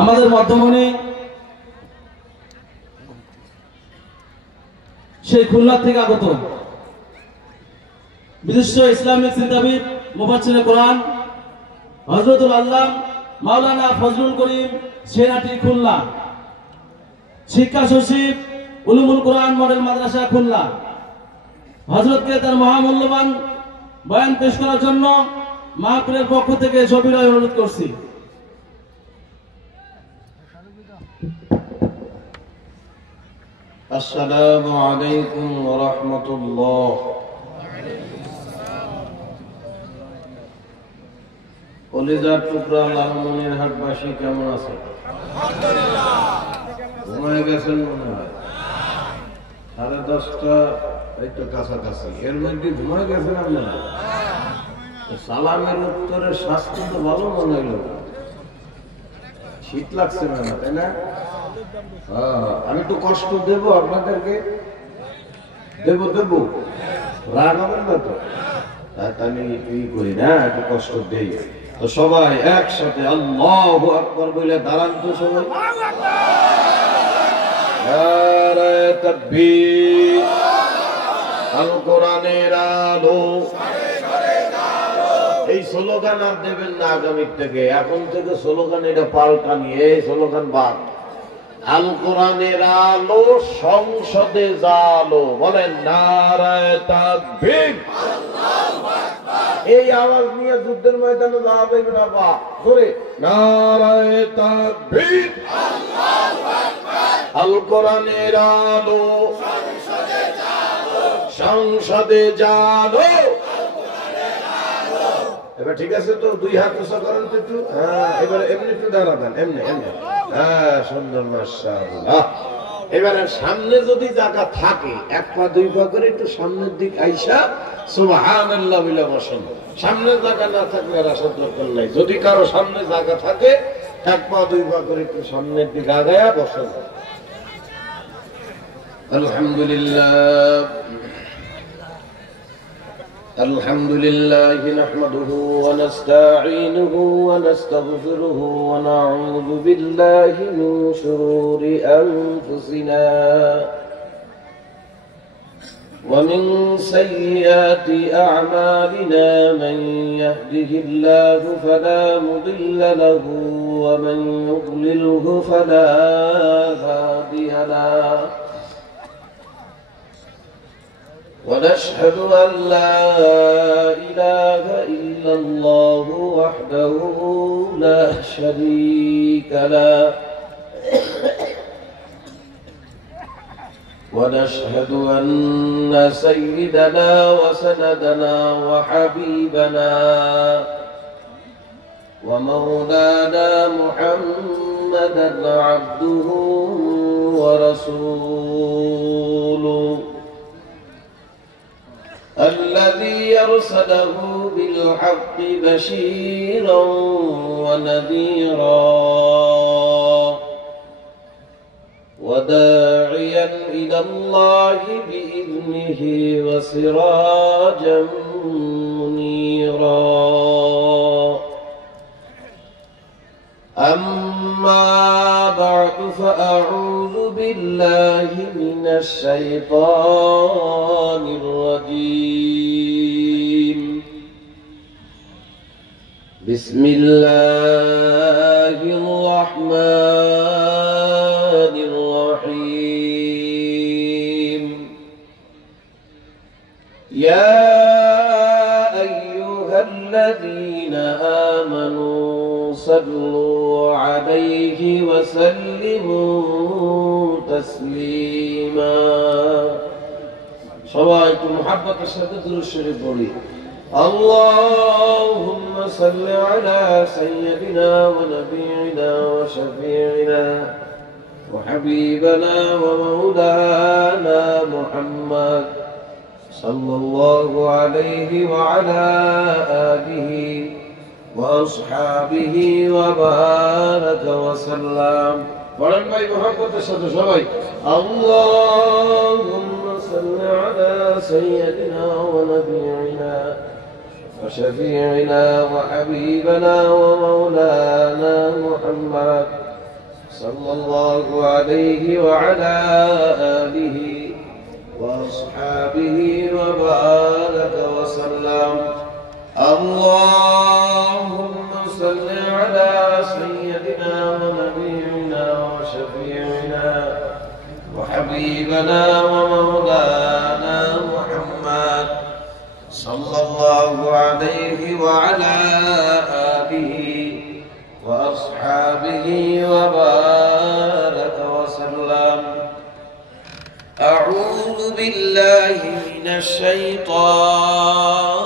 আমাদের মধ্যমণি সেই খুলনা থেকে আগত বিশিষ্ট ইসলামিক চিন্তাবিদ, মুফাসসিরে কোরআন হযরতুল আল্লাম মাওলানা ফজলুল করিম সেনাটি খুলনা, শিক্ষা সচিব উলুমুল কোরআন মডেল মাদ্রাসা খুলনা, হযরতকে তার মহামূল্যবান বয়ান পেশ করার জন্য মাহফিলের পক্ষ থেকে সবিনয় অনুরোধ করছি। আসসালামু আলাইকুম ওয়া রাহমাতুল্লাহ। কলিজার টুকরা লালমনিরহাটবাসী কেমন আছে? ঘুমায় গেছেন মনে হয়। 10:30 একটু কাছাকাছি, এর মধ্যে ঘুমায় গেছেন আপনারা। সালামের উত্তরে স্বাস্থ্য তো ভালো মনে হইল, শীত লাগছে না, তাই না? আমি একটু কষ্ট দেব আপনাদেরকে, দেব রাগ হবেন না তো? আমি করি না, একটু কষ্ট দেই। তো সবাই একসাথে আল্লাহু আকবার বলে দাঁড়ান তো সবাই। নারায়ে তাকবীর, আল কোরআনের আলো। এই স্লোগান আর দেবেন না আগামী থেকে, এখন থেকে স্লোগান এটা পাল্টা নিয়ে স্লোগান বাদ। আল কোরআনের আলো সংসদে জালো, বলেন নারায়ে তাকবীর। এই আওয়াজ নিয়ে যুদ্ধের ময়দানে যাবে বাবা, ধরে নারায়ে তাকবীর। আল কোরআনের আলো সংসদে জালো। এবার ঠিক আছে তো? 2 হাত উঁচা করেন তো একটু। এবার এমনি একটু দাঁড়া দেন, এমনি। সুন্দর, মাশাআল্লাহ। এবারে সামনে যদি জায়গা থাকে 1 পা 2 পা করে একটু সামনের দিক আইসা সুবহানাল্লাহ বলে বসেন। সামনে জায়গা না থাকলে আর আসার দরকার নাই। যদি কারো সামনে জায়গা থাকে 1 পা 2 পা করে একটু সামনের দিক আগায়া বসেন। আলহামদুলিল্লাহ الحمد لله نحمده ونستعينه ونستغفره ونعوذ بالله من شرور أنفسنا ومن سيئات أعمالنا من يهده الله فلا مضل له ومن يضلله فلا هادي له ونشهد أن لا إله إلا الله وحده لا شريك له ونشهد أن سيدنا وسندنا وحبيبنا ومولانا محمدا عبده ورسوله الذي أرسله بالحق بشيرا ونذيرا وداعيا إلى الله بإذنه وسراجا منيرا. أما بعد فأعوذ بالله من الشيطان الرجيم. بسم الله الرحمن الرحيم. يا أيها الذين آمنوا صلوا عليه وسلموا تسليما. সবাই একটু মুহাব্বতের সাথে দুরূদ শরীফ পড়ি। اللهم صل على سيدنا ونبينا وشفيعنا وحبيبنا ومولانا محمد صلى الله عليه وعلى آله وأصحابه وبارك وسلم. বলেন ভাই মুহাব্বতের সাথে সবাই اللهم صل على سيدنا ونبينا وشفيعنا وحبيبنا ومولانا محمد صلى الله عليه وعلى آله وأصحابه وبارك وسلم. اللهم صل على سيدنا ونبينا وشفيعنا وحبيبنا ومولانا محمد صلى الله عليه وعلى آله وأصحابه وبارك وسلم. أعوذ بالله من الشيطان